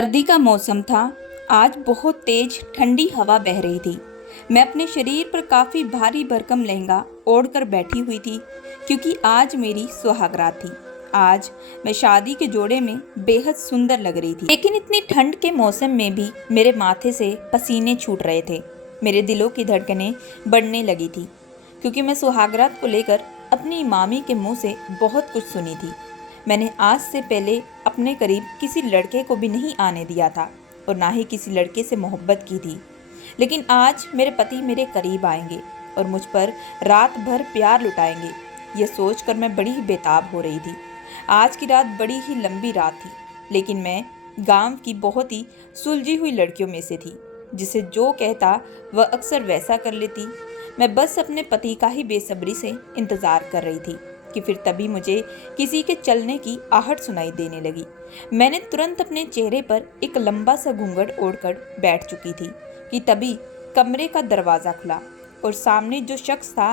सर्दी का मौसम था। आज बहुत तेज ठंडी हवा बह रही थी। मैं अपने शरीर पर काफी भारी भरकम लहंगा ओढ़कर बैठी हुई थी क्योंकि आज मेरी सुहागरात थी। आज मैं शादी के जोड़े में बेहद सुंदर लग रही थी, लेकिन इतनी ठंड के मौसम में भी मेरे माथे से पसीने छूट रहे थे। मेरे दिलों की धड़कनें बढ़ने लगी थी क्योंकि मैं सुहागरात को लेकर अपनी मामी के मुंह से बहुत कुछ सुनी थी। मैंने आज से पहले अपने करीब किसी लड़के को भी नहीं आने दिया था और ना ही किसी लड़के से मोहब्बत की थी, लेकिन आज मेरे पति मेरे करीब आएंगे और मुझ पर रात भर प्यार लुटाएंगे। यह सोचकर मैं बड़ी ही बेताब हो रही थी। आज की रात बड़ी ही लंबी रात थी, लेकिन मैं गांव की बहुत ही सुलझी हुई लड़कियों में से थी, जिसे जो कहता वह अक्सर वैसा कर लेती। मैं बस अपने पति का ही बेसब्री से इंतजार कर रही थी कि फिर तभी मुझे किसी के चलने की आहट सुनाई देने लगी। मैंने तुरंत अपने चेहरे पर एक लंबा सा घूंघट ओढ़कर बैठ चुकी थी कि तभी कमरे का दरवाज़ा खुला और सामने जो शख्स था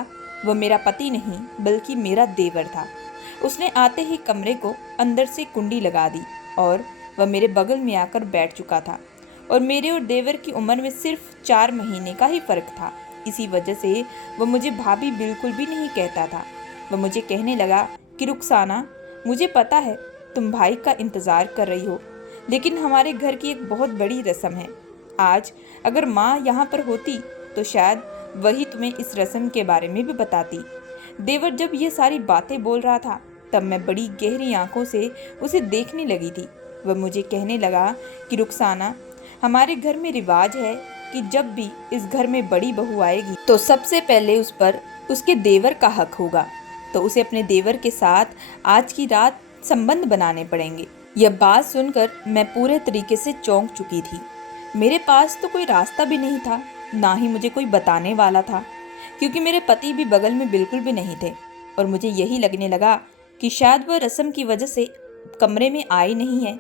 वह मेरा पति नहीं बल्कि मेरा देवर था। उसने आते ही कमरे को अंदर से कुंडी लगा दी और वह मेरे बगल में आकर बैठ चुका था और मेरे और देवर की उम्र में सिर्फ 4 महीने का ही फर्क था। इसी वजह से वह मुझे भाभी बिल्कुल भी नहीं कहता था। वह मुझे कहने लगा कि रुखसाना, मुझे पता है तुम भाई का इंतज़ार कर रही हो, लेकिन हमारे घर की एक बहुत बड़ी रस्म है। आज अगर माँ यहाँ पर होती तो शायद वही तुम्हें इस रस्म के बारे में भी बताती। देवर जब ये सारी बातें बोल रहा था तब मैं बड़ी गहरी आंखों से उसे देखने लगी थी। वह मुझे कहने लगा कि रुखसाना, हमारे घर में रिवाज है कि जब भी इस घर में बड़ी बहू आएगी तो सबसे पहले उस पर उसके देवर का हक होगा, तो उसे अपने देवर के साथ आज की रात संबंध बनाने पड़ेंगे। यह बात सुनकर मैं पूरे तरीके से चौंक चुकी थी। मेरे पास तो कोई रास्ता भी नहीं था, ना ही मुझे कोई बताने वाला था, क्योंकि मेरे पति भी बगल में बिल्कुल भी नहीं थे और मुझे यही लगने लगा कि शायद वह रस्म की वजह से कमरे में आई नहीं है।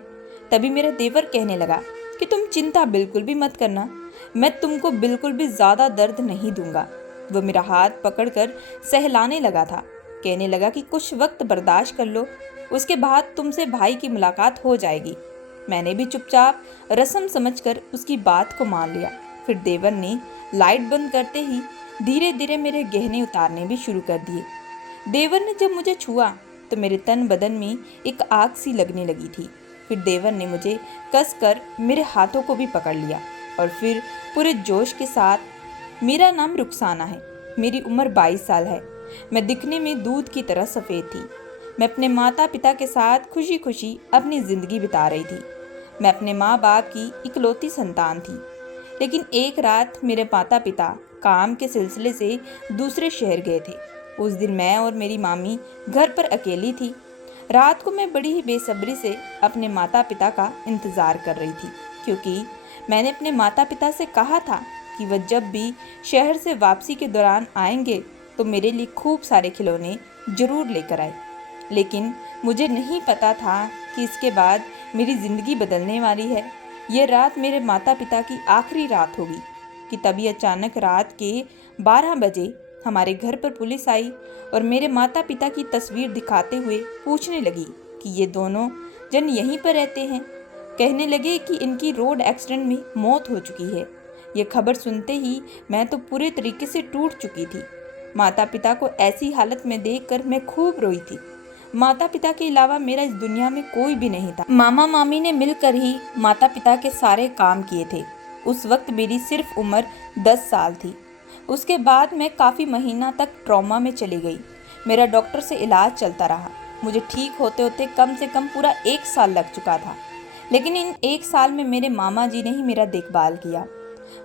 तभी मेरा देवर कहने लगा कि तुम चिंता बिल्कुल भी मत करना, मैं तुमको बिल्कुल भी ज़्यादा दर्द नहीं दूंगा। वह मेरा हाथ पकड़कर सहलाने लगा था, कहने लगा कि कुछ वक्त बर्दाश्त कर लो, उसके बाद तुमसे भाई की मुलाकात हो जाएगी। मैंने भी चुपचाप रस्म समझकर उसकी बात को मान लिया। फिर देवर ने लाइट बंद करते ही धीरे धीरे मेरे गहने उतारने भी शुरू कर दिए। देवर ने जब मुझे छुआ तो मेरे तन बदन में एक आग सी लगने लगी थी। फिर देवर ने मुझे कसकर मेरे हाथों को भी पकड़ लिया और फिर पूरे जोश के साथ, मेरा नाम रुखसाना है, मेरी उम्र 22 साल है, मैं दिखने में दूध की तरह सफ़ेद थी। मैं अपने माता पिता के साथ खुशी खुशी अपनी ज़िंदगी बिता रही थी। मैं अपने माँ बाप की इकलौती संतान थी, लेकिन एक रात मेरे माता पिता काम के सिलसिले से दूसरे शहर गए थे। उस दिन मैं और मेरी मामी घर पर अकेली थी। रात को मैं बड़ी ही बेसब्री से अपने माता पिता का इंतज़ार कर रही थी, क्योंकि मैंने अपने माता पिता से कहा था कि वह जब भी शहर से वापसी के दौरान आएंगे तो मेरे लिए खूब सारे खिलौने ज़रूर लेकर आए। लेकिन मुझे नहीं पता था कि इसके बाद मेरी ज़िंदगी बदलने वाली है। यह रात मेरे माता पिता की आखिरी रात होगी कि तभी अचानक रात के 12 बजे हमारे घर पर पुलिस आई और मेरे माता पिता की तस्वीर दिखाते हुए पूछने लगी कि ये दोनों जन यहीं पर रहते हैं। कहने लगे कि इनकी रोड एक्सीडेंट में मौत हो चुकी है। ये खबर सुनते ही मैं तो पूरे तरीके से टूट चुकी थी। माता पिता को ऐसी हालत में देखकर मैं खूब रोई थी। माता पिता के अलावा मेरा इस दुनिया में कोई भी नहीं था। मामा मामी ने मिलकर ही माता पिता के सारे काम किए थे। उस वक्त मेरी सिर्फ उम्र 10 साल थी। उसके बाद मैं काफ़ी महीना तक ट्रॉमा में चली गई। मेरा डॉक्टर से इलाज चलता रहा। मुझे ठीक होते होते कम से कम पूरा 1 साल लग चुका था, लेकिन इन 1 साल में मेरे मामा जी ने ही मेरा देखभाल किया।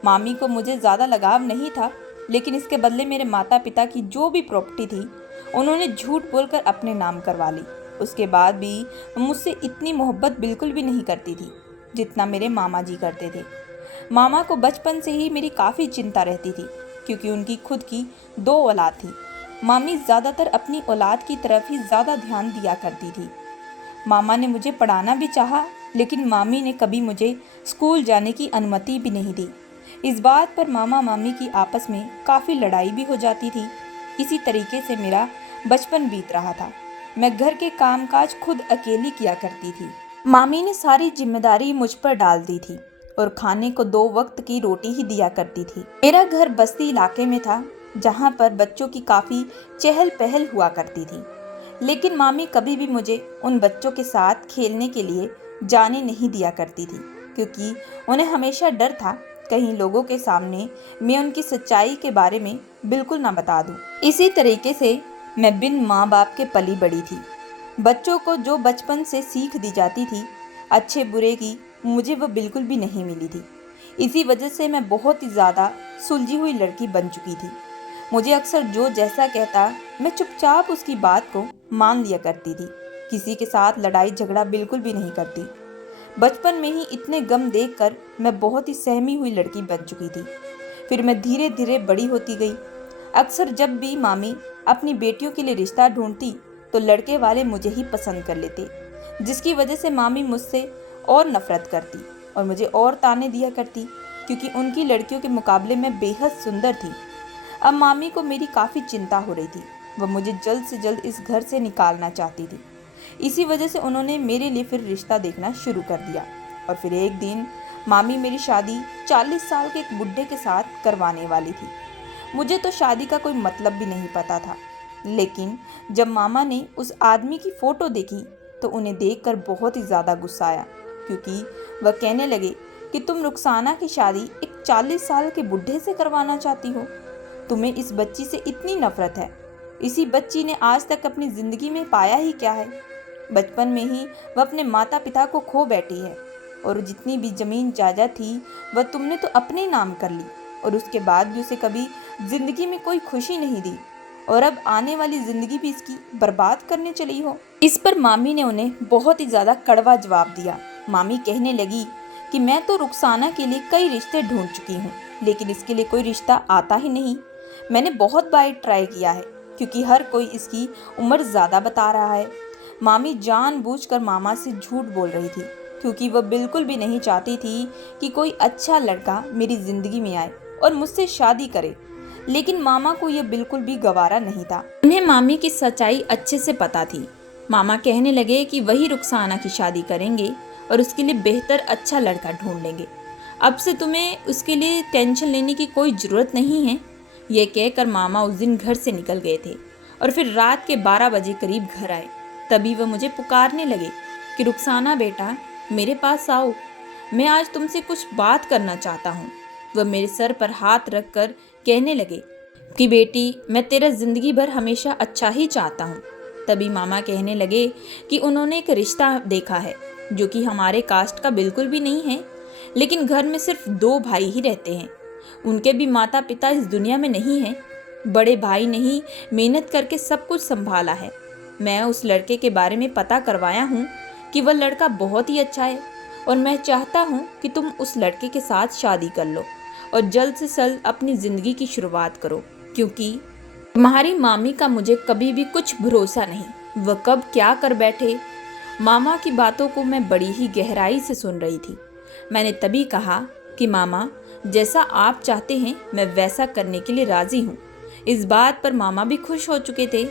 मामी को मुझे ज़्यादा लगाव नहीं था, लेकिन इसके बदले मेरे माता पिता की जो भी प्रॉपर्टी थी उन्होंने झूठ बोलकर अपने नाम करवा ली। उसके बाद भी मुझसे इतनी मोहब्बत बिल्कुल भी नहीं करती थी जितना मेरे मामा जी करते थे। मामा को बचपन से ही मेरी काफ़ी चिंता रहती थी, क्योंकि उनकी खुद की 2 औलाद थी। मामी ज़्यादातर अपनी औलाद की तरफ ही ज़्यादा ध्यान दिया करती थी। मामा ने मुझे पढ़ाना भी चाहा, लेकिन मामी ने कभी मुझे स्कूल जाने की अनुमति भी नहीं दी। इस बात पर मामा मामी की आपस में काफ़ी लड़ाई भी हो जाती थी। इसी तरीके से मेरा बचपन बीत रहा था। मैं घर के कामकाज खुद अकेली किया करती थी। मामी ने सारी जिम्मेदारी मुझ पर डाल दी थी और खाने को 2 वक्त की रोटी ही दिया करती थी। मेरा घर बस्ती इलाके में था, जहाँ पर बच्चों की काफ़ी चहल पहल हुआ करती थी। लेकिन मामी कभी भी मुझे उन बच्चों के साथ खेलने के लिए जाने नहीं दिया करती थी, क्योंकि उन्हें हमेशा डर था कहीं लोगों के सामने मैं उनकी सच्चाई के बारे में बिल्कुल ना बता दूं। इसी तरीके से मैं बिन माँ बाप के पली बड़ी थी। बच्चों को जो बचपन से सीख दी जाती थी अच्छे बुरे की, मुझे वह बिल्कुल भी नहीं मिली थी। इसी वजह से मैं बहुत ही ज़्यादा सुलझी हुई लड़की बन चुकी थी। मुझे अक्सर जो जैसा कहता मैं चुपचाप उसकी बात को मान लिया करती थी। किसी के साथ लड़ाई झगड़ा बिल्कुल भी नहीं करती। बचपन में ही इतने गम देखकर मैं बहुत ही सहमी हुई लड़की बन चुकी थी। फिर मैं धीरे धीरे बड़ी होती गई। अक्सर जब भी मामी अपनी बेटियों के लिए रिश्ता ढूंढती तो लड़के वाले मुझे ही पसंद कर लेते, जिसकी वजह से मामी मुझसे और नफरत करती और मुझे और ताने दिया करती, क्योंकि उनकी लड़कियों के मुकाबले मैं बेहद सुंदर थी। अब मामी को मेरी काफ़ी चिंता हो रही थी। वह मुझे जल्द से जल्द इस घर से निकालना चाहती थी। इसी वजह से उन्होंने मेरे लिए फिर रिश्ता देखना शुरू कर दिया। और फिर एक दिन मामी मेरी शादी 40 साल के एक बुढ़े के साथ करवाने वाली थी। मुझे तो शादी का कोई मतलब भी नहीं पता था, लेकिन जब मामा ने उस आदमी की फ़ोटो देखी तो उन्हें देखकर बहुत ही ज़्यादा गुस्सा आया, क्योंकि वह कहने लगे कि तुम रुखसाना की शादी एक 40 साल के बुढ़े से करवाना चाहती हो। तुम्हें इस बच्ची से इतनी नफरत है। इसी बच्ची ने आज तक अपनी ज़िंदगी में पाया ही क्या है। बचपन में ही वह अपने माता पिता को खो बैठी है और जितनी भी ज़मीन जायदाद थी वह तुमने तो अपने नाम कर ली, और उसके बाद भी उसे कभी ज़िंदगी में कोई खुशी नहीं दी, और अब आने वाली ज़िंदगी भी इसकी बर्बाद करने चली हो। इस पर मामी ने उन्हें बहुत ही ज़्यादा कड़वा जवाब दिया। मामी कहने लगी कि मैं तो रुखसाना के लिए कई रिश्ते ढूंढ चुकी हूँ, लेकिन इसके लिए कोई रिश्ता आता ही नहीं। मैंने बहुत बार ट्राई किया है, क्योंकि हर कोई इसकी उम्र ज़्यादा बता रहा है। मामी जानबूझकर मामा से झूठ बोल रही थी, क्योंकि वह बिल्कुल भी नहीं चाहती थी कि कोई अच्छा लड़का मेरी ज़िंदगी में आए और मुझसे शादी करे। लेकिन मामा को यह बिल्कुल भी गवारा नहीं था। उन्हें मामी की सच्चाई अच्छे से पता थी। मामा कहने लगे कि वही रुखसाना की शादी करेंगे और उसके लिए बेहतर अच्छा लड़का ढूंढ लेंगे। अब से तुम्हें उसके लिए टेंशन लेने की कोई ज़रूरत नहीं है। ये कहकर मामा उस दिन घर से निकल गए थे और फिर रात के 12 बजे करीब घर आए। तभी वह मुझे पुकारने लगे कि रुखसाना बेटा, मेरे पास आओ, मैं आज तुमसे कुछ बात करना चाहता हूँ। वह मेरे सर पर हाथ रखकर कहने लगे कि बेटी, मैं तेरा ज़िंदगी भर हमेशा अच्छा ही चाहता हूँ। तभी मामा कहने लगे कि उन्होंने एक रिश्ता देखा है जो कि हमारे कास्ट का बिल्कुल भी नहीं है, लेकिन घर में सिर्फ 2 भाई ही रहते हैं। उनके भी माता पिता इस दुनिया में नहीं हैं। बड़े भाई ने ही मेहनत करके सब कुछ संभाला है। मैं उस लड़के के बारे में पता करवाया हूँ कि वह लड़का बहुत ही अच्छा है, और मैं चाहता हूँ कि तुम उस लड़के के साथ शादी कर लो और जल्द से जल्द अपनी ज़िंदगी की शुरुआत करो, क्योंकि तुम्हारी मामी का मुझे कभी भी कुछ भरोसा नहीं। वह कब क्या कर बैठे। मामा की बातों को मैं बड़ी ही गहराई से सुन रही थी। मैंने तभी कहा कि मामा, जैसा आप चाहते हैं मैं वैसा करने के लिए राज़ी हूँ। इस बात पर मामा भी खुश हो चुके थे।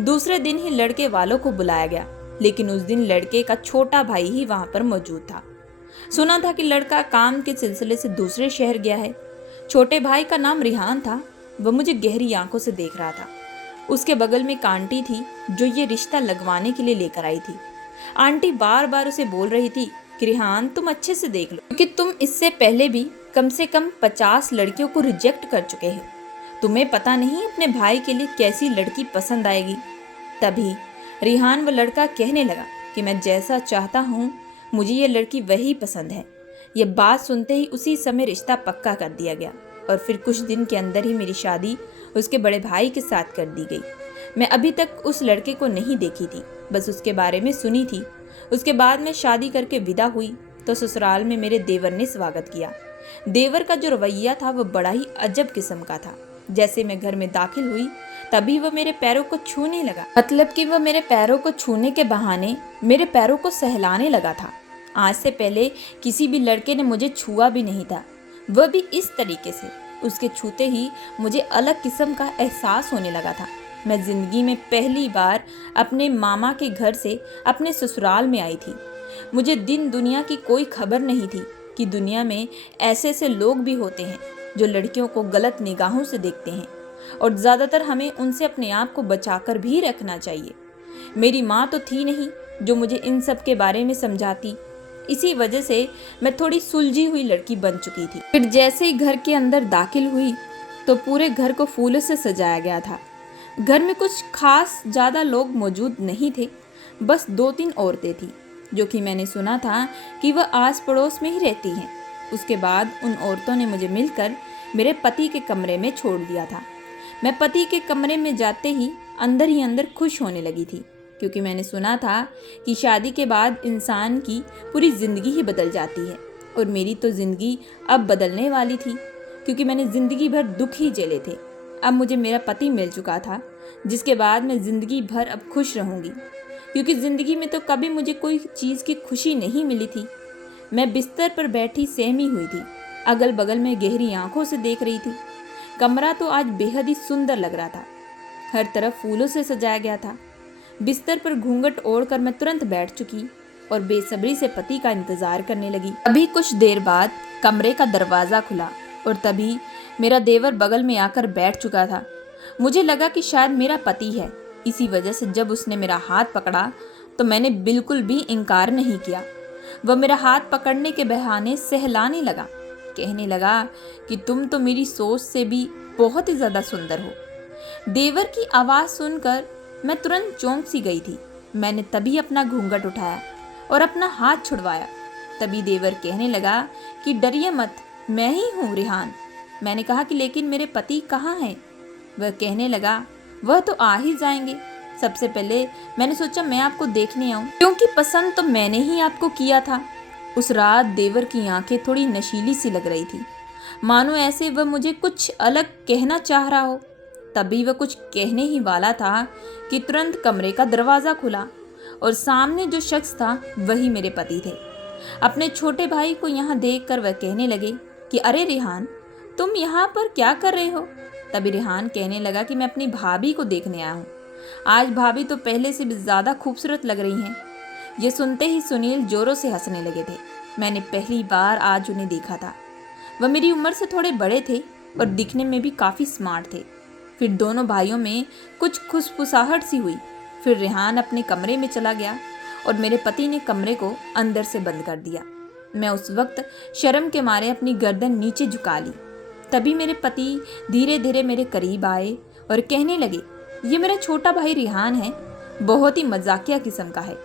दूसरे दिन ही लड़के वालों को बुलाया गया, लेकिन उस दिन लड़के का छोटा भाई ही वहाँ पर मौजूद था। सुना था कि लड़का काम के सिलसिले से दूसरे शहर गया है। छोटे भाई का नाम रिहान था। वह मुझे गहरी आंखों से देख रहा था। उसके बगल में एक आंटी थी जो ये रिश्ता लगवाने के लिए लेकर आई थी। आंटी बार बार उसे बोल रही थी कि रिहान, तुम अच्छे से देख लो, क्योंकि तुम इससे पहले भी कम से कम 50 लड़कियों को रिजेक्ट कर चुके हो। तुम्हें पता नहीं अपने भाई के लिए कैसी लड़की पसंद आएगी। तभी रिहान व लड़का कहने लगा कि मैं जैसा चाहता हूँ मुझे ये लड़की वही पसंद है। यह बात सुनते ही उसी समय रिश्ता पक्का कर दिया गया और फिर कुछ दिन के अंदर ही मेरी शादी उसके बड़े भाई के साथ कर दी गई। मैं अभी तक उस लड़के को नहीं देखी थी, बस उसके बारे में सुनी थी। उसके बाद मैं शादी करके विदा हुई तो ससुराल में मेरे देवर ने स्वागत किया। देवर का जो रवैया था वह बड़ा ही अजब किस्म का था। जैसे मैं घर में दाखिल हुई तभी वह मेरे पैरों को छूने लगा। मतलब कि वह मेरे पैरों को छूने के बहाने मेरे पैरों को सहलाने लगा था। आज से पहले किसी भी लड़के ने मुझे छुआ भी नहीं था, वह भी इस तरीके से। उसके छूते ही मुझे अलग किस्म का एहसास होने लगा था। मैं ज़िंदगी में पहली बार अपने मामा के घर से अपने ससुराल में आई थी। मुझे दिन दुनिया की कोई खबर नहीं थी कि दुनिया में ऐसे ऐसे लोग भी होते हैं जो लड़कियों को गलत निगाहों से देखते हैं, और ज़्यादातर हमें उनसे अपने आप को बचाकर भी रखना चाहिए। मेरी माँ तो थी नहीं जो मुझे इन सब के बारे में समझाती। इसी वजह से मैं थोड़ी सुलझी हुई लड़की बन चुकी थी। फिर जैसे ही घर के अंदर दाखिल हुई तो पूरे घर को फूलों से सजाया गया था। घर में कुछ खास ज़्यादा लोग मौजूद नहीं थे, बस 2-3 औरतें थीं जो कि मैंने सुना था कि वह आस पड़ोस में ही रहती हैं। उसके बाद उन औरतों ने मुझे मिलकर मेरे पति के कमरे में छोड़ दिया था। मैं पति के कमरे में जाते ही अंदर खुश होने लगी थी, क्योंकि मैंने सुना था कि शादी के बाद इंसान की पूरी ज़िंदगी ही बदल जाती है, और मेरी तो ज़िंदगी अब बदलने वाली थी, क्योंकि मैंने ज़िंदगी भर दुख ही झेले थे। अब मुझे मेरा पति मिल चुका था, जिसके बाद मैं ज़िंदगी भर अब खुश रहूँगी, क्योंकि ज़िंदगी में तो कभी मुझे कोई चीज़ की खुशी नहीं मिली थी। मैं बिस्तर पर बैठी सहमी हुई थी, अगल बगल में गहरी आंखों से देख रही थी। कमरा तो आज बेहद ही सुंदर लग रहा था, हर तरफ फूलों से सजाया गया था। बिस्तर पर घूंघट ओढ़कर मैं तुरंत बैठ चुकी और बेसब्री से पति का इंतजार करने लगी। अभी कुछ देर बाद कमरे का दरवाज़ा खुला और तभी मेरा देवर बगल में आकर बैठ चुका था। मुझे लगा कि शायद मेरा पति है, इसी वजह से जब उसने मेरा हाथ पकड़ा तो मैंने बिल्कुल भी इनकार नहीं किया। वह मेरा हाथ पकड़ने के बहाने सहलाने लगा, कहने लगा कि तुम तो मेरी सोच से भी बहुत ही ज़्यादा सुंदर हो। देवर की आवाज़ सुनकर मैं तुरंत चौंक सी गई थी। मैंने तभी अपना घूंघट उठाया और अपना हाथ छुड़वाया। तभी देवर कहने लगा कि डरिए मत, मैं ही हूँ रिहान। मैंने कहा कि लेकिन मेरे पति कहाँ हैं? वह कहने लगा वह तो आ ही जाएंगे। सबसे पहले मैंने सोचा मैं आपको देखने आऊं, क्योंकि पसंद तो मैंने ही आपको किया था। उस रात देवर की आंखें थोड़ी नशीली सी लग रही थी, मानो ऐसे वह मुझे कुछ अलग कहना चाह रहा हो। तभी वह कुछ कहने ही वाला था कि तुरंत कमरे का दरवाज़ा खुला और सामने जो शख्स था वही मेरे पति थे। अपने छोटे भाई को यहाँ देखकर वह कहने लगे कि अरे रिहान, तुम यहाँ पर क्या कर रहे हो? तभी रिहान कहने लगा कि मैं अपनी भाभी को देखने आया हूँ। आज भाभी तो पहले से भी ज़्यादा खूबसूरत लग रही हैं। ये सुनते ही सुनील जोरों से हंसने लगे थे। मैंने पहली बार आज उन्हें देखा था। वह मेरी उम्र से थोड़े बड़े थे और दिखने में भी काफ़ी स्मार्ट थे। फिर दोनों भाइयों में कुछ खुसफुसाहट सी हुई। फिर रेहान अपने कमरे में चला गया और मेरे पति ने कमरे को अंदर से बंद कर दिया। मैं उस वक्त शर्म के मारे अपनी गर्दन नीचे झुका ली। तभी मेरे पति धीरे धीरे मेरे करीब आए और कहने लगे, ये मेरा छोटा भाई रिहान है, बहुत ही मजाकिया किस्म का है,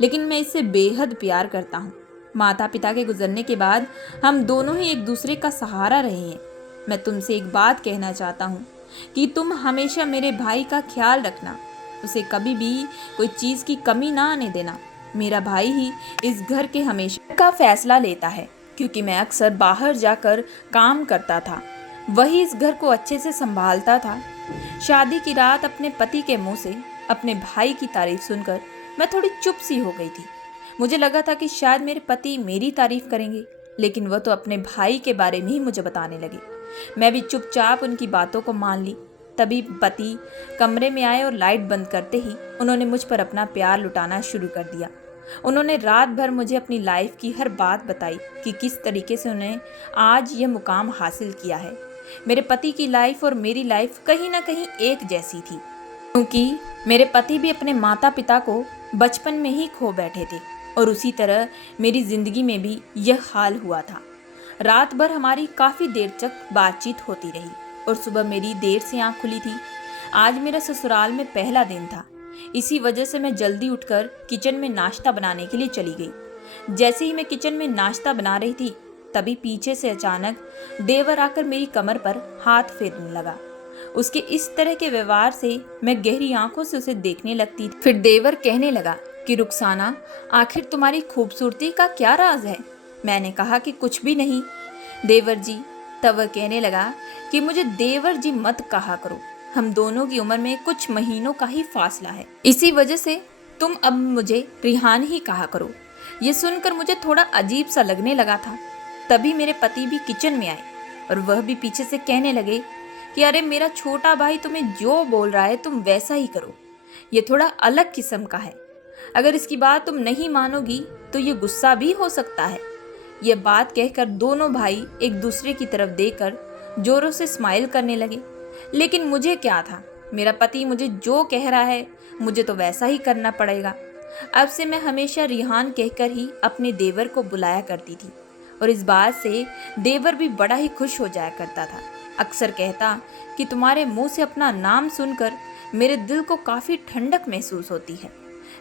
लेकिन मैं इससे बेहद प्यार करता हूँ। माता पिता के गुजरने के बाद हम दोनों ही एक दूसरे का सहारा रहे हैं। मैं तुमसे एक बात कहना चाहता हूँ कि तुम हमेशा मेरे भाई का ख्याल रखना, उसे कभी भी कोई चीज़ की कमी ना आने देना। मेरा भाई ही इस घर के हमेशा का फैसला लेता है, क्योंकि मैं अक्सर बाहर जाकर काम करता था, वही इस घर को अच्छे से संभालता था। शादी की रात अपने पति के मुंह से अपने भाई की तारीफ सुनकर मैं थोड़ी चुप सी हो गई थी। मुझे लगा था कि शायद मेरे पति मेरी तारीफ करेंगे, लेकिन वह तो अपने भाई के बारे में ही मुझे बताने लगे। मैं भी चुपचाप उनकी बातों को मान ली। तभी पति कमरे में आए और लाइट बंद करते ही उन्होंने मुझ पर अपना प्यार लुटाना शुरू कर दिया। उन्होंने रात भर मुझे अपनी लाइफ की हर बात बताई कि किस तरीके से उन्हें आज यह मुकाम हासिल किया है। मेरे पति की लाइफ और मेरी लाइफ कहीं ना कहीं एक जैसी थी, क्योंकि मेरे पति भी अपने माता पिता को बचपन में ही खो बैठे थे और उसी तरह मेरी ज़िंदगी में भी यह हाल हुआ था। रात भर हमारी काफ़ी देर तक बातचीत होती रही और सुबह मेरी देर से आँख खुली थी। आज मेरा ससुराल में पहला दिन था, इसी वजह से मैं जल्दी उठकर किचन में नाश्ता बनाने के लिए चली गई। जैसे ही मैं किचन में नाश्ता बना रही थी, तभी पीछे से अचानक देवर आकर मेरी कमर पर हाथ फेरने लगा। उसके इस तरह के व्यवहार से मैं गहरी आंखों से उसे देखने लगती थी। फिर देवर कहने लगा कि रुखसाना, आखिर तुम्हारी खूबसूरती का क्या राज है? मैंने कहा कि कुछ भी नहीं देवर जी। तब वह कहने लगा कि मुझे देवर जी मत कहा करो, हम दोनों की उम्र में कुछ महीनों का ही फासला है, इसी वजह से तुम अब मुझे रिहान ही कहा करो। ये सुनकर मुझे थोड़ा अजीब सा लगने लगा था। तभी मेरे पति भी किचन में आए और वह भी पीछे से कहने लगे कि अरे मेरा छोटा भाई तुम्हें जो बोल रहा है तुम वैसा ही करो, ये थोड़ा अलग किस्म का है। अगर इसकी बात तुम नहीं मानोगी तो ये गुस्सा भी हो सकता है। ये बात कहकर दोनों भाई एक दूसरे की तरफ देखकर जोरों से स्माइल करने लगे। लेकिन मुझे क्या था, मेरा पति मुझे जो कह रहा है मुझे तो वैसा ही करना पड़ेगा। अब से मैं हमेशा रिहान कहकर ही अपने देवर को बुलाया करती थी और इस बात से देवर भी बड़ा ही खुश हो जाया करता था। अक्सर कहता कि तुम्हारे मुंह से अपना नाम सुनकर मेरे दिल को काफ़ी ठंडक महसूस होती है।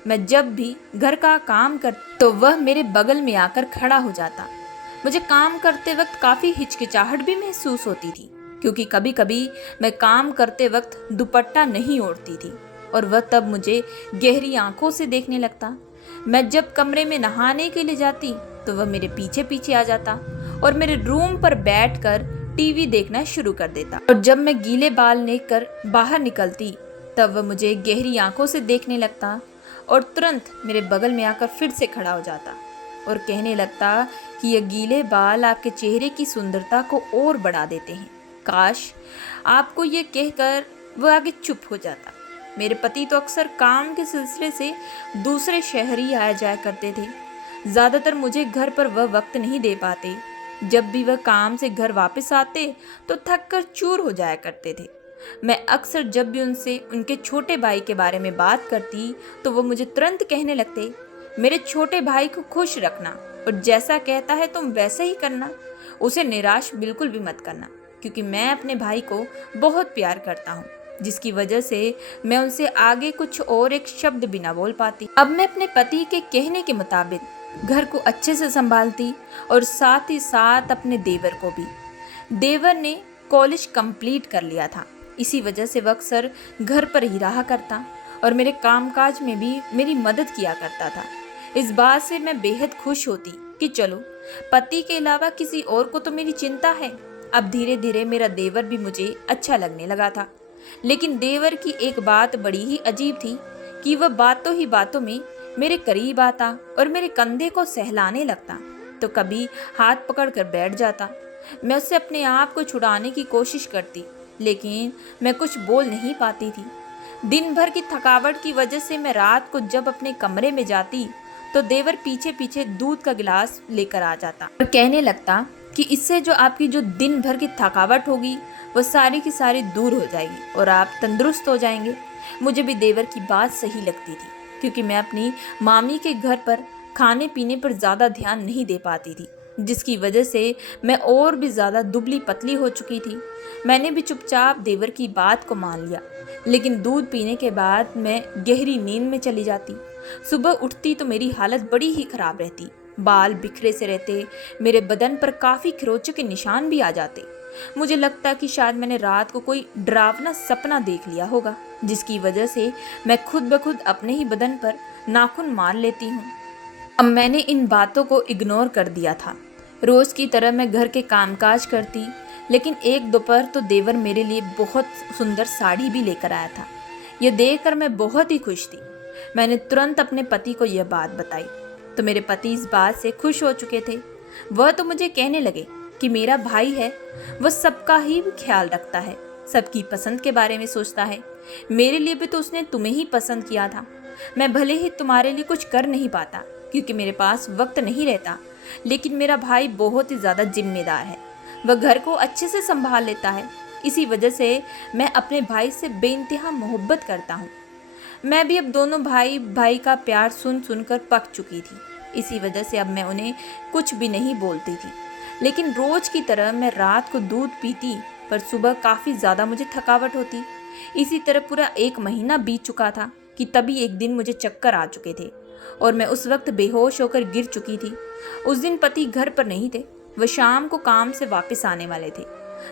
मैं जब भी घर का काम कर तो वह मेरे बगल में आकर खड़ा हो जाता। मुझे काम करते वक्त काफ़ी हिचकिचाहट भी महसूस होती थी क्योंकि कभी कभी मैं काम करते वक्त दुपट्टा नहीं ओढ़ती थी और वह तब मुझे गहरी आंखों से देखने लगता। मैं जब कमरे में नहाने के लिए जाती तो वह मेरे पीछे पीछे आ जाता और मेरे रूम पर बैठकर टीवी देखना शुरू कर देता। और जब मैं गीले बाल लेकर बाहर निकलती तब वह मुझे गहरी आंखों से देखने लगता और तुरंत मेरे बगल में आकर फिर से खड़ा हो जाता और कहने लगता कि यह गीले बाल आपके चेहरे की सुंदरता को और बढ़ा देते हैं। काश आपको ये कहकर वह आगे चुप हो जाता। मेरे पति तो अक्सर काम के सिलसिले से दूसरे शहर ही आया जाया करते थे। ज़्यादातर मुझे घर पर वह वक्त नहीं दे पाते। जब भी वह काम से घर वापस आते तो थक कर चूर हो जाया करते थे। मैं अक्सर जब भी उनसे उनके छोटे भाई के बारे में बात करती तो वो मुझे तुरंत कहने लगते, मेरे छोटे भाई को खुश रखना और जैसा कहता है तुम वैसा ही करना, उसे निराश बिल्कुल भी मत करना, क्योंकि मैं अपने भाई को बहुत प्यार करता हूँ, जिसकी वजह से मैं उनसे आगे कुछ और एक शब्द भी ना बोल पाती। अब मैं अपने पति के कहने के मुताबिक घर को अच्छे से संभालती और साथ ही साथ अपने देवर को भी। देवर ने कॉलेज कंप्लीट कर लिया था, इसी वजह से वह अक्सर घर पर ही रहा करता और मेरे कामकाज में भी मेरी मदद किया करता था। इस बात से मैं बेहद खुश होती कि चलो, पति के अलावा किसी और को तो मेरी चिंता है। अब धीरे धीरे मेरा देवर भी मुझे अच्छा लगने लगा था। लेकिन देवर की एक बात बड़ी ही अजीब थी कि वह बातों ही बातों में मेरे करीब आता और मेरे कंधे को सहलाने लगता, तो कभी हाथ पकड़ कर बैठ जाता। मैं उससे अपने आप को छुड़ाने की कोशिश करती, लेकिन मैं कुछ बोल नहीं पाती थी। दिन भर की थकावट की वजह से मैं रात को जब अपने कमरे में जाती तो देवर पीछे पीछे दूध का गिलास लेकर आ जाता और कहने लगता कि इससे जो आपकी जो दिन भर की थकावट होगी वो सारी की सारी दूर हो जाएगी और आप तंदुरुस्त हो जाएंगे। मुझे भी देवर की बात सही लगती थी क्योंकि मैं अपनी मामी के घर पर खाने पीने पर ज़्यादा ध्यान नहीं दे पाती थी, जिसकी वजह से मैं और भी ज़्यादा दुबली पतली हो चुकी थी। मैंने भी चुपचाप देवर की बात को मान लिया, लेकिन दूध पीने के बाद मैं गहरी नींद में चली जाती। सुबह उठती तो मेरी हालत बड़ी ही खराब रहती, बाल बिखरे से रहते, मेरे बदन पर काफ़ी खरोंचों के निशान भी आ जाते। मुझे लगता कि शायद मैंने रात को कोई डरावना सपना देख लिया होगा, जिसकी वजह से मैं खुद ब खुद अपने ही बदन पर नाखून मार लेती हूँ। अब मैंने इन बातों को इग्नोर कर दिया था। रोज़ की तरह मैं घर के कामकाज करती, लेकिन एक दोपहर तो देवर मेरे लिए बहुत सुंदर साड़ी भी लेकर आया था। यह देखकर मैं बहुत ही खुश थी। मैंने तुरंत अपने पति को यह बात बताई तो मेरे पति इस बात से खुश हो चुके थे। वह तो मुझे कहने लगे कि मेरा भाई है, वह सबका ही ख्याल रखता है, सबकी पसंद के बारे में सोचता है। मेरे लिए भी तो उसने तुम्हें ही पसंद किया था। मैं भले ही तुम्हारे लिए कुछ कर नहीं पाता क्योंकि मेरे पास वक्त नहीं रहता, लेकिन मेरा भाई बहुत ही ज़्यादा जिम्मेदार है। वह घर को अच्छे से संभाल लेता है। इसी वजह से मैं अपने भाई से बेइंतहा मोहब्बत करता हूँ। मैं भी अब दोनों भाई भाई का प्यार सुन सुनकर पक चुकी थी। इसी वजह से अब मैं उन्हें कुछ भी नहीं बोलती थी। लेकिन रोज़ की तरह मैं रात को दूध पीती, पर सुबह काफ़ी ज़्यादा मुझे थकावट होती। इसी तरह पूरा 1 महीना बीत चुका था कि तभी एक दिन मुझे चक्कर आ चुके थे और मैं उस वक्त बेहोश होकर गिर चुकी थी। उस दिन पति घर पर नहीं थे, वह शाम को काम से वापस आने वाले थे।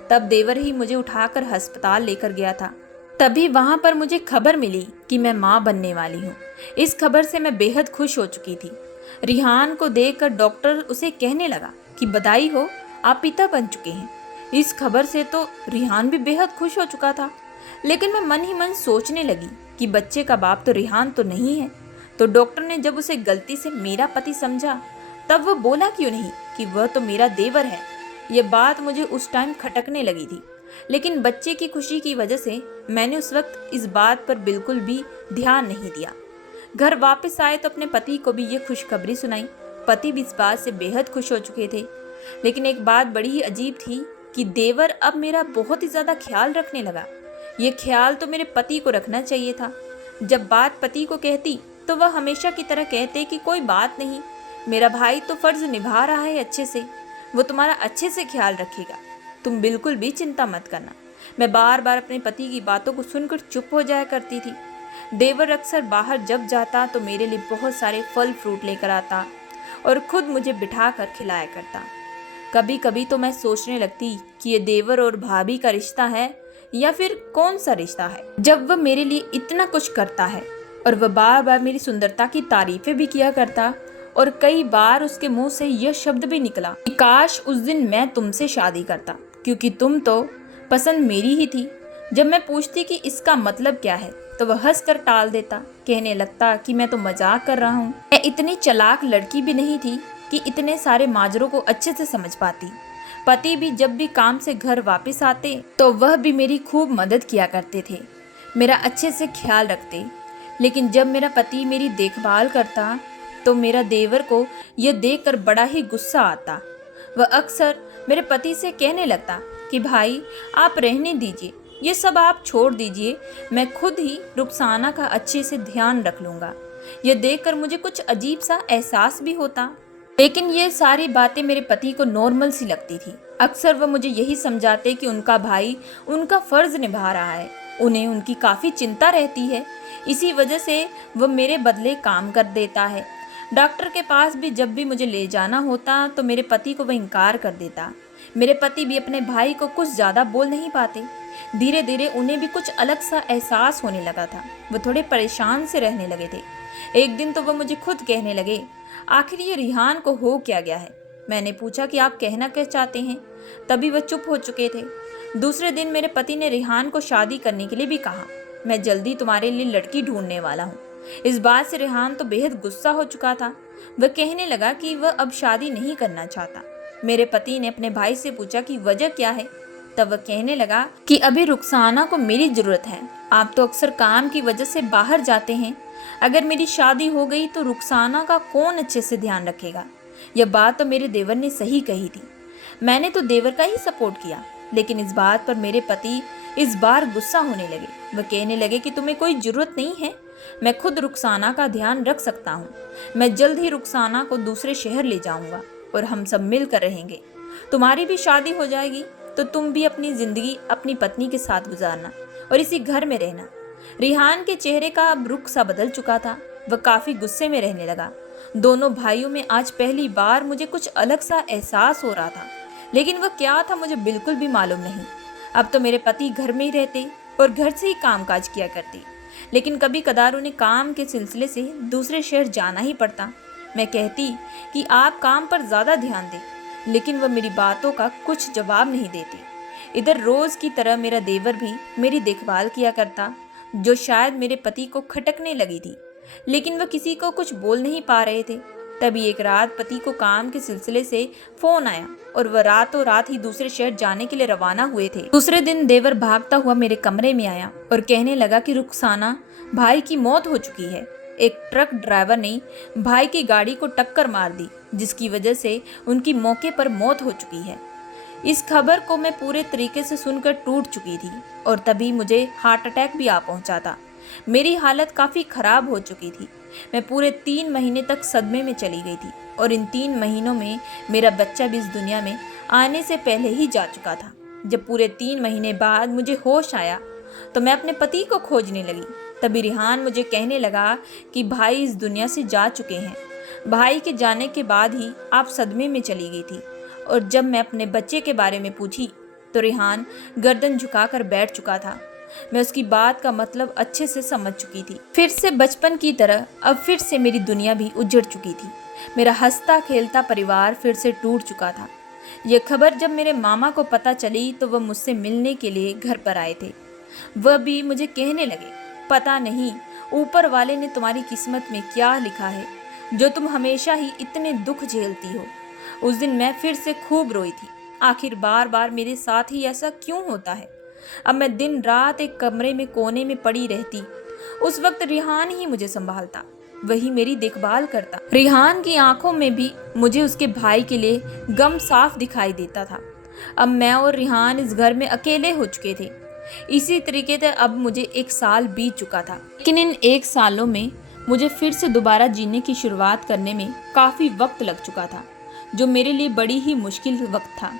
तब देवर ही मुझे उठाकर अस्पताल लेकर गया था। तभी वहाँ पर मुझे खबर मिली कि मैं माँ बनने वाली हूँ। इस खबर से मैं बेहद खुश हो चुकी थी। रिहान को देखकर डॉक्टर उसे कहने लगा कि बधाई हो, आप पिता बन चुके हैं। इस खबर से तो रिहान भी बेहद खुश हो चुका था, लेकिन मैं मन ही मन सोचने लगी कि बच्चे का बाप तो रिहान तो नहीं है। तो डॉक्टर ने जब उसे गलती से मेरा पति समझा, तब वह बोला क्यों नहीं कि वह तो मेरा देवर है। यह बात मुझे उस टाइम खटकने लगी थी, लेकिन बच्चे की खुशी की वजह से मैंने उस वक्त इस बात पर बिल्कुल भी ध्यान नहीं दिया। घर वापस आए तो अपने पति को भी ये खुशखबरी सुनाई। पति भी इस बात से बेहद खुश हो चुके थे। लेकिन एक बात बड़ी ही अजीब थी कि देवर अब मेरा बहुत ही ज़्यादा ख्याल रखने लगा। ये ख्याल तो मेरे पति को रखना चाहिए था। जब बात पति को कहती तो वह हमेशा की तरह कहते कि कोई बात नहीं, मेरा भाई तो फर्ज निभा रहा है अच्छे से, वो तुम्हारा अच्छे से ख्याल रखेगा, तुम बिल्कुल भी चिंता मत करना। मैं बार बार अपने पति की बातों को सुनकर चुप हो जाया करती थी। देवर अक्सर बाहर जब जाता तो मेरे लिए बहुत सारे फल फ्रूट लेकर आता और खुद मुझे बिठा कर खिलाया करता। कभी कभी तो मैं सोचने लगती कि ये देवर और भाभी का रिश्ता है या फिर कौन सा रिश्ता है, जब वह मेरे लिए इतना कुछ करता है। और वह बार बार मेरी सुंदरता की तारीफें भी किया करता और कई बार उसके मुंह से यह शब्द भी निकला कि काश उस दिन मैं तुमसे शादी करता, क्योंकि तुम तो पसंद मेरी ही थी। जब मैं पूछती कि इसका मतलब क्या है तो वह हंसकर टाल देता, कहने लगता कि मैं तो मजाक कर रहा हूँ। मैं इतनी चालाक लड़की भी नहीं थी कि इतने सारे माजरों को अच्छे से समझ पाती। पति भी जब भी काम से घर वापस आते तो वह भी मेरी खूब मदद किया करते थे, मेरा अच्छे से ख्याल रखते। लेकिन जब मेरा पति मेरी देखभाल करता तो मेरा देवर को यह देखकर बड़ा ही गुस्सा आता। वह अक्सर मेरे पति से कहने लगता कि भाई आप रहने दीजिए, ये सब आप छोड़ दीजिए, मैं खुद ही रुखसाना का अच्छे से ध्यान रख लूँगा। यह देखकर मुझे कुछ अजीब सा एहसास भी होता, लेकिन ये सारी बातें मेरे पति को नॉर्मल सी लगती थी। अक्सर वह मुझे यही समझाते कि उनका भाई उनका फर्ज निभा रहा है, उन्हें उनकी काफ़ी चिंता रहती है, इसी वजह से वह मेरे बदले काम कर देता है। डॉक्टर के पास भी जब भी मुझे ले जाना होता तो मेरे पति को वह इनकार कर देता। मेरे पति भी अपने भाई को कुछ ज़्यादा बोल नहीं पाते। धीरे धीरे उन्हें भी कुछ अलग सा एहसास होने लगा था, वह थोड़े परेशान से रहने लगे थे। एक दिन तो वह मुझे खुद कहने लगे, आखिर ये रिहान को हो क्या गया है। मैंने पूछा कि आप कहना क्या चाहते हैं, तभी वह चुप हो चुके थे। दूसरे दिन मेरे पति ने रिहान को शादी करने के लिए भी कहा। मैं जल्दी तुम्हारे लिए लड़की ढूंढने वाला हूँ। इस बात से रिहान तो बेहद गुस्सा हो चुका था। वह कहने लगा कि वह अब शादी नहीं करना चाहता। मेरे पति ने अपने भाई से पूछा कि वजह क्या है, तब वह कहने लगा कि अभी रुखसाना को मेरी ज़रूरत है, आप तो अक्सर काम की वजह से बाहर जाते हैं, अगर मेरी शादी हो गई तो रुखसाना का कौन अच्छे से ध्यान रखेगा। यह बात तो मेरे देवर ने सही कही थी। मैंने तो देवर का ही सपोर्ट किया, लेकिन इस बात पर मेरे पति इस बार गुस्सा होने लगे। वह कहने लगे कि तुम्हें कोई ज़रूरत नहीं है, मैं खुद रुखसाना का ध्यान रख सकता हूँ। मैं जल्द ही रुखसाना को दूसरे शहर ले जाऊँगा और हम सब मिलकर रहेंगे। तुम्हारी भी शादी हो जाएगी तो तुम भी अपनी ज़िंदगी अपनी पत्नी के साथ गुजारना और इसी घर में रहना। रिहान के चेहरे का अब रुख सा बदल चुका था, वह काफ़ी गुस्से में रहने लगा। दोनों भाइयों में आज पहली बार मुझे कुछ अलग सा एहसास हो रहा था, लेकिन वह क्या था मुझे बिल्कुल भी मालूम नहीं। अब तो मेरे पति घर में ही रहते और घर से ही कामकाज किया करते, लेकिन कभी कदार उन्हें काम के सिलसिले से दूसरे शहर जाना ही पड़ता। मैं कहती कि आप काम पर ज़्यादा ध्यान दें, लेकिन वह मेरी बातों का कुछ जवाब नहीं देते। इधर रोज़ की तरह मेरा देवर भी मेरी देखभाल किया करता, जो शायद मेरे पति को खटकने लगी थी, लेकिन वह किसी को कुछ बोल नहीं पा रहे थे। तभी एक रात पति को काम के सिलसिले से फ़ोन आया और वह रातों रात ही दूसरे शहर जाने के लिए रवाना हुए थे। दूसरे दिन देवर भागता हुआ मेरे कमरे में आया और कहने लगा कि रुखसाना भाई की मौत हो चुकी है। एक ट्रक ड्राइवर ने भाई की गाड़ी को टक्कर मार दी, जिसकी वजह से उनकी मौके पर मौत हो चुकी है। इस खबर को मैं पूरे तरीके से सुनकर टूट चुकी थी और तभी मुझे हार्ट अटैक भी आ पहुंचा था। मेरी हालत काफ़ी ख़राब हो चुकी थी। मैं पूरे 3 महीने तक सदमे में चली गई थी और इन 3 महीनों में मेरा बच्चा भी इस दुनिया में आने से पहले ही जा चुका था। जब पूरे 3 महीने बाद मुझे होश आया तो मैं अपने पति को खोजने लगी। तभी रिहान मुझे कहने लगा कि भाई इस दुनिया से जा चुके हैं। भाई के जाने के बाद ही आप सदमे में चली गई थी। और जब मैं अपने बच्चे के बारे में पूछी तो रिहान गर्दन झुकाकर बैठ चुका था। मैं उसकी बात का मतलब अच्छे से समझ चुकी थी। फिर से बचपन की तरह अब फिर से मेरी दुनिया भी उजड़ चुकी थी। मेरा हंसता खेलता परिवार फिर से टूट चुका था। यह खबर जब मेरे मामा को पता चली तो वह मुझसे मिलने के लिए घर पर आए थे। वह भी मुझे कहने लगे, पता नहीं ऊपर वाले ने तुम्हारी किस्मत में क्या लिखा है जो तुम हमेशा ही इतने दुख झेलती हो। उस दिन मैं फिर से खूब रोई थी। आखिर बार बार मेरे साथ ही ऐसा क्यों होता है। अब मैं दिन रात एक कमरे में कोने में पड़ी रहती। उस वक्त रिहान ही मुझे संभालता। वही मेरी देखभाल करता। रिहान की आंखों में भी मुझे उसके भाई के लिए गम साफ दिखाई देता था। अब मैं और रिहान इस घर में अकेले हो चुके थे। इसी तरीके से अब मुझे 1 साल बीत चुका था, लेकिन इन 1 सालों में मुझे फिर से दोबारा जीने की शुरुआत करने में काफ़ी वक्त लग चुका था, जो मेरे लिए बड़ी ही मुश्किल वक्त था।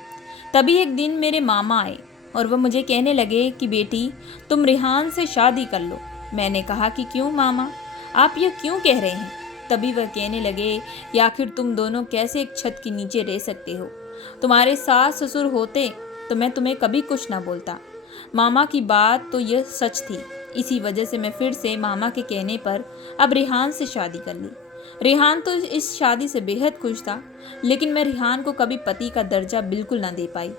तभी एक दिन मेरे मामा आए और वह मुझे कहने लगे कि बेटी, तुम रिहान से शादी कर लो। मैंने कहा कि क्यों मामा, आप ये क्यों कह रहे हैं? तभी वह कहने लगे कि आखिर तुम दोनों कैसे एक छत के नीचे रह सकते हो? तुम्हारे सास ससुर होते तो मैं तुम्हें कभी कुछ ना बोलता। मामा की बात तो यह सच थी। इसी वजह से मैं फिर से मामा के कहने पर अब रिहान से शादी कर ली। रिहान तो इस शादी से बेहद खुश था, लेकिन मैं रिहान को कभी पति का दर्जा बिल्कुल ना दे पाई।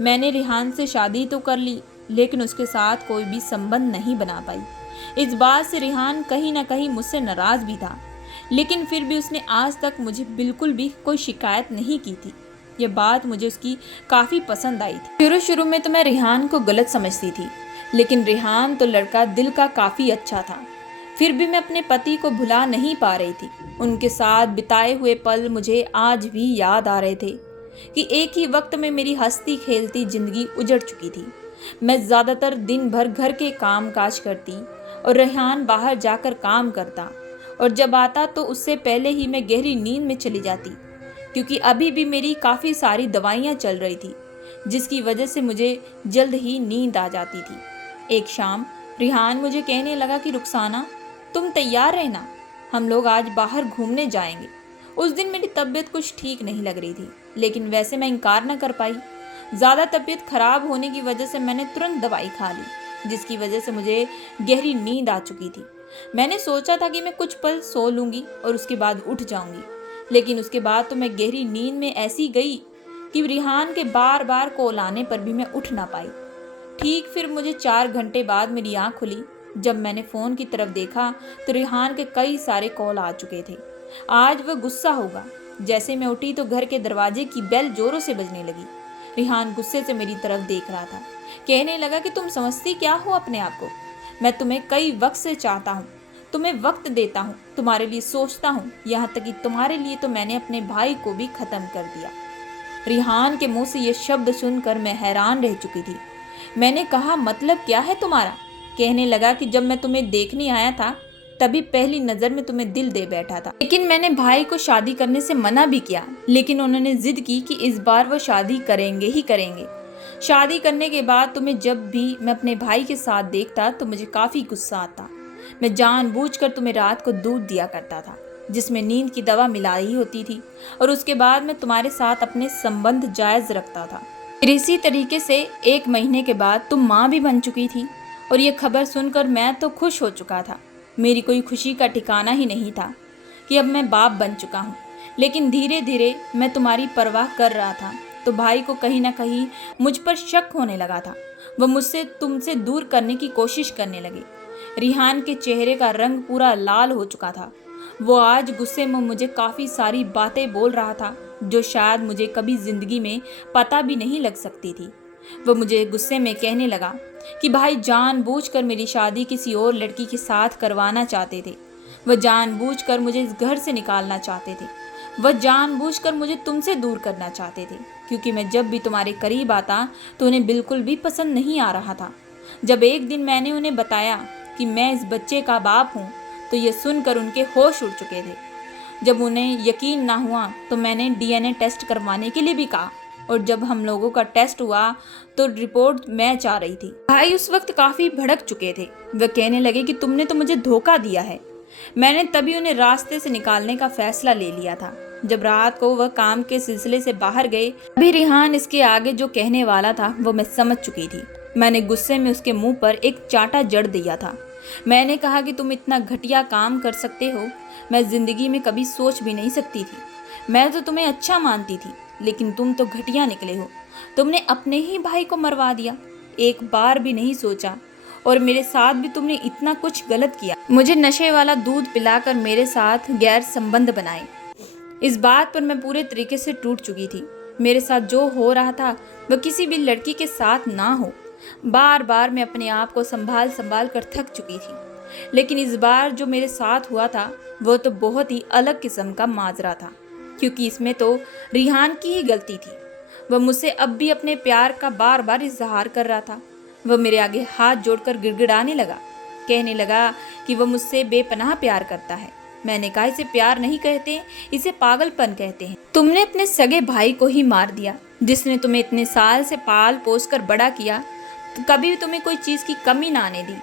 मैंने रिहान से शादी तो कर ली, लेकिन उसके साथ कोई भी संबंध नहीं बना पाई। इस बात से रिहान कहीं ना कहीं मुझसे नाराज भी था, लेकिन फिर भी उसने आज तक मुझे बिल्कुल भी कोई शिकायत नहीं की थी। यह बात मुझे उसकी काफ़ी पसंद आई थी। शुरू शुरू में तो मैं रिहान को गलत समझती थी, लेकिन रिहान तो लड़का दिल का काफ़ी अच्छा था। फिर भी मैं अपने पति को भुला नहीं पा रही थी। उनके साथ बिताए हुए पल मुझे आज भी याद आ रहे थे कि एक ही वक्त में मेरी हंसती खेलती जिंदगी उजड़ चुकी थी। मैं ज़्यादातर दिन भर घर के काम काज करती और रिहान बाहर जाकर काम करता, और जब आता तो उससे पहले ही मैं गहरी नींद में चली जाती, क्योंकि अभी भी मेरी काफ़ी सारी दवाइयाँ चल रही थी, जिसकी वजह से मुझे जल्द ही नींद आ जाती थी। एक शाम रिहान मुझे कहने लगा कि रुखसाना, तुम तैयार रहना, हम लोग आज बाहर घूमने जाएंगे। उस दिन मेरी तबीयत कुछ ठीक नहीं लग रही थी, लेकिन वैसे मैं इनकार न कर पाई। ज़्यादा तबीयत खराब होने की वजह से मैंने तुरंत दवाई खा ली, जिसकी वजह से मुझे गहरी नींद आ चुकी थी। मैंने सोचा था कि मैं कुछ पल सो लूँगी और उसके बाद उठ जाऊँगी, लेकिन उसके बाद तो मैं गहरी नींद में ऐसी गई कि रिहान के बार बार कॉल आने पर भी मैं उठ ना पाई। ठीक फिर मुझे 4 घंटे बाद मेरी आँख खुली। जब मैंने फ़ोन की तरफ देखा तो रिहान के कई सारे कॉल आ चुके थे। आज वह गुस्सा होगा। जैसे मैं उठी तो घर के दरवाजे की बेल जोरों से बजने लगी। रिहान गुस्से से मेरी तरफ देख रहा था। कहने लगा कि तुम समझती क्या हो अपने आप को? मैं तुम्हें कई वक्त से चाहता हूँ, तुम्हें वक्त देता हूँ, तुम्हारे लिए सोचता हूँ, यहाँ तक कि तुम्हारे लिए तो मैंने अपने भाई को भी ख़त्म कर दिया। रिहान के मुंह से ये शब्द सुनकर मैं हैरान रह चुकी थी। मैंने कहा, मतलब क्या है तुम्हारा? कहने लगा कि जब मैं तुम्हें देखने आया था तभी पहली नज़र में तुम्हें दिल दे बैठा था, लेकिन मैंने भाई को शादी करने से मना भी किया, लेकिन उन्होंने जिद की कि इस बार वो शादी करेंगे ही करेंगे। शादी करने के बाद तुम्हें जब भी मैं अपने भाई के साथ देखता तो मुझे काफ़ी गुस्सा आता। मैं जानबूझकर तुम्हें रात को दूध दिया करता था, जिसमें नींद की दवा मिलाई होती थी, और उसके बाद मैं तुम्हारे साथ अपने संबंध जायज़ रखता था। फिर इसी तरीके से 1 महीने के बाद तुम माँ भी बन चुकी थी, और ये खबर सुनकर मैं तो खुश हो चुका था। मेरी कोई खुशी का ठिकाना ही नहीं था कि अब मैं बाप बन चुका हूँ। लेकिन धीरे धीरे मैं तुम्हारी परवाह कर रहा था तो भाई को कहीं ना कहीं मुझ पर शक होने लगा था। वह मुझसे तुमसे दूर करने की कोशिश करने लगे। रिहान के चेहरे का रंग पूरा लाल हो चुका था। वो आज गुस्से में मुझे काफ़ी सारी बातें बोल रहा था, जो शायद मुझे कभी ज़िंदगी में पता भी नहीं लग सकती थी। वो मुझे गुस्से में कहने लगा कि भाई जानबूझकर मेरी शादी किसी और लड़की के साथ करवाना चाहते थे। वह जानबूझकर मुझे इस घर से निकालना चाहते थे। वह जानबूझकर मुझे तुमसे दूर करना चाहते थे, क्योंकि मैं जब भी तुम्हारे करीब आता तो उन्हें बिल्कुल भी पसंद नहीं आ रहा था। जब एक दिन मैंने उन्हें बताया कि मैं इस बच्चे का बाप हूँ तो ये सुनकर उनके होश उड़ चुके थे। जब उन्हें यकीन ना हुआ तो मैंने डीएनए टेस्ट करवाने के लिए भी कहा, और जब हम लोगों का टेस्ट हुआ तो रिपोर्ट मैच आ रही थी। भाई उस वक्त काफ़ी भड़क चुके थे। वह कहने लगे कि तुमने तो मुझे धोखा दिया है। मैंने तभी उन्हें रास्ते से निकालने का फैसला ले लिया था। जब रात को वह काम के सिलसिले से बाहर गए, अभी रिहान इसके आगे जो कहने वाला था वो मैं समझ चुकी थी। मैंने गुस्से में उसके मुंह पर एक चांटा जड़ दिया था। मैंने कहा कि तुम इतना घटिया काम कर सकते हो, मैं ज़िंदगी में कभी सोच भी नहीं सकती थी। मैं तो तुम्हें अच्छा मानती थी, लेकिन तुम तो घटिया निकले हो। तुमने अपने ही भाई को मरवा दिया, एक बार भी नहीं सोचा, और मेरे साथ भी तुमने इतना कुछ गलत किया। मुझे नशे वाला दूध पिलाकर मेरे साथ गैर संबंध बनाए। इस बात पर मैं पूरे तरीके से टूट चुकी थी। मेरे साथ जो हो रहा था वह किसी भी लड़की के साथ ना हो। बार बार मैं अपने आप को संभाल कर थक चुकी थी। लेकिन इस बार जो मेरे साथ हुआ था वो तो बहुत ही अलग किस्म का माजरा था, क्योंकि इसमें तो रिहान की ही गलती थी। वह मुझसे अब भी अपने प्यार का बार बार इजहार कर रहा था। वह मेरे आगे हाथ जोड़कर गिड़गिड़ाने लगा, कहने लगा कि वह मुझसे बेपनाह प्यार करता है। मैंने कहा, इसे प्यार नहीं कहते, इसे पागलपन कहते हैं। तुमने अपने सगे भाई को ही मार दिया, जिसने तुम्हें इतने साल से पाल पोस कर बड़ा किया, तो कभी भी तुम्हें कोई चीज़ की कमी ना आने दी।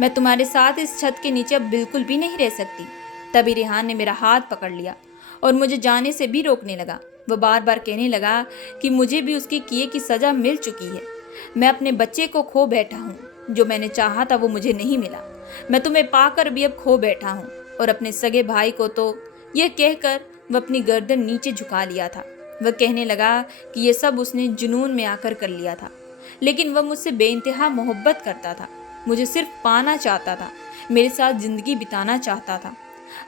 मैं तुम्हारे साथ इस छत के नीचे अब बिल्कुल भी नहीं रह सकती। तभी रेहान ने मेरा हाथ पकड़ लिया और मुझे जाने से भी रोकने लगा। वह बार बार कहने लगा कि मुझे भी उसके किए की सज़ा मिल चुकी है। मैं अपने बच्चे को खो बैठा हूँ, जो मैंने चाहा था वो मुझे नहीं मिला। मैं तुम्हें पाकर भी अब खो बैठा हूँ। और अपने सगे भाई को तो यह कहकर वह अपनी गर्दन नीचे झुका लिया था। वह कहने लगा कि यह सब उसने जुनून में आकर कर लिया था, लेकिन वह मुझसे बेइंतहा मोहब्बत करता था, मुझे सिर्फ पाना चाहता था, मेरे साथ ज़िंदगी बिताना चाहता था।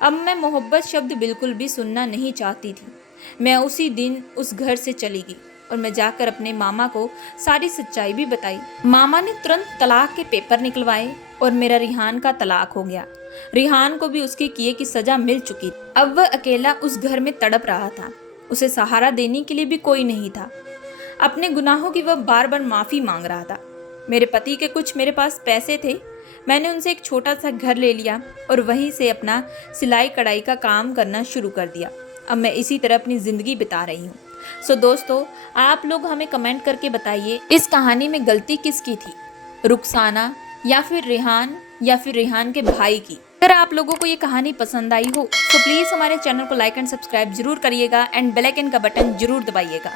अब मैं मोहब्बत शब्द बिल्कुल भी सुनना नहीं चाहती थी। मैं उसी दिन उस घर से चली गई और मैं जाकर अपने मामा को सारी सच्चाई भी बताई। मामा ने तुरंत तलाक के पेपर निकलवाए और मेरा रिहान का तलाक हो गया। रिहान को भी उसके किए की सज़ा मिल चुकी थी। अब वह अकेला उस घर में तड़प रहा था। उसे सहारा देने के लिए भी कोई नहीं था। अपने गुनाहों की वह बार बार माफ़ी मांग रहा था। मेरे पति के कुछ मेरे पास पैसे थे। मैंने उनसे एक छोटा सा घर ले लिया और वहीं से अपना सिलाई कढ़ाई का काम करना शुरू कर दिया। अब मैं इसी तरह अपनी ज़िंदगी बिता रही हूँ। सो दोस्तों, आप लोग हमें कमेंट करके बताइए, इस कहानी में गलती किसकी थी, रुखसाना या फिर रेहान या फिर रेहान के भाई की। अगर आप लोगों को ये कहानी पसंद आई हो तो प्लीज़ हमारे चैनल को लाइक एंड सब्सक्राइब जरूर करिएगा एंड बेल आइकन का बटन जरूर दबाइएगा।